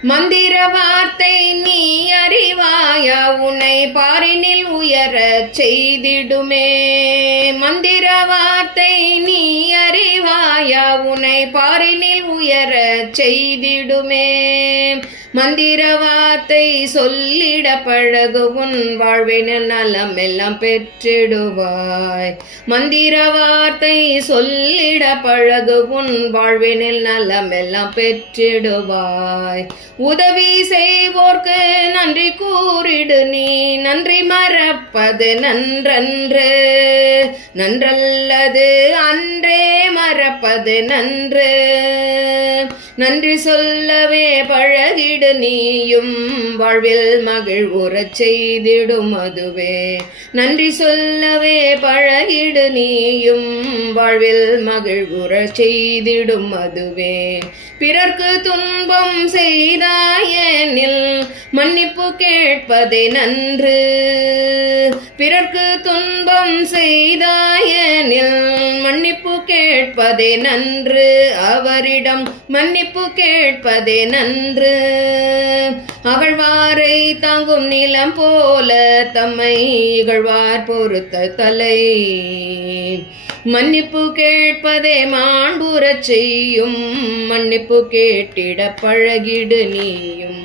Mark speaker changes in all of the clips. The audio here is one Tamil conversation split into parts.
Speaker 1: மந்திர வார்த்தை நீ அறிவாயா? உன்னை பாரினில் உயர செய்திடுமே. மந்திர வார்த்தை நீ அறிவாயா? உன்னை பாரினில் உயர செய்திடுமே. மந்திர வார்த்தை சொல்லிட பழகு உன் வாழ்வினில் நலம் எல்லாம் பெற்றிடுவாய். மந்திர வார்த்தை சொல்லிட பழகு உன் வாழ்வினில் நலம் எல்லாம் பெற்றிடுவாய். உதவி செய்வோர்க்கு நன்றி கூறிடு நீ. நன்றி மறப்பது நன்றன்று. நன்றல்லது அன்றே மறப்பது நன்று. நன்றி சொல்லவே பழகிடு நீயும். வாழ்வில் மகிழ்வுறச் செய்திடும் அதுவே நன்றி சொல்லவே பழகிடு நீயும். வாழ்வில் மகிழ்வுறச் செய்திடும் அதுவே பிறர்க்கு துன்பம் செய்தாயெனில் மன்னிப்பு கேட்பதே நன்று. பிறர்க்கு துன்பம் செய்தாயெனில் மன்னிப்பு கேட்பதே நன்று. அவரிடம் மன்னிப்பு கேட்பதே நன்று. அகழ்வாரை தாங்கும் நிலம் போல தம்மை இகழ்வார் பொறுத்த தலை. மன்னிப்பு கேட்பதே மாண்புறச் செய்யும். மன்னிப்பு கேட்டிட பழகிடு நீயும்.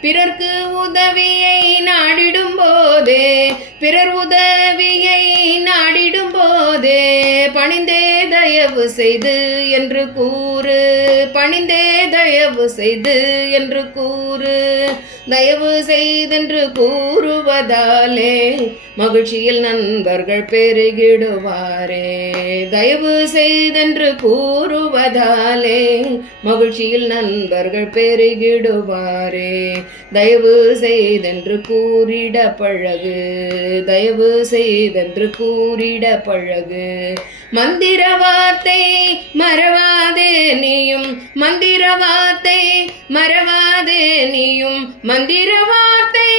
Speaker 1: பிறர்க்கு உதவியை நாடிடும் போதே பிறர் உதவியை நாடிடும் போதே பணிந்தே தயவு செய்து என்று கூறு. பணிந்தே தயவு செய்து என்று கூறு. தயவு செய்தென்று கூறுவதாலே மகிழ்ச்சியில் நண்பர்கள் பெருகிடுவாரே. தயவு செய்தென்று கூறுவதாலே மகிழ்ச்சியில் நண்பர்கள் பெருகிடுவாரே. தயவு செய்தென்று கூறிட பழகு. தயவு செய்தென்று கூறிட பழகு. மந்திரவா வார்த்தை மறவாதே நீயும். மந்திர வார்த்தை மறவாதே நீயும். மந்திர வார்த்தை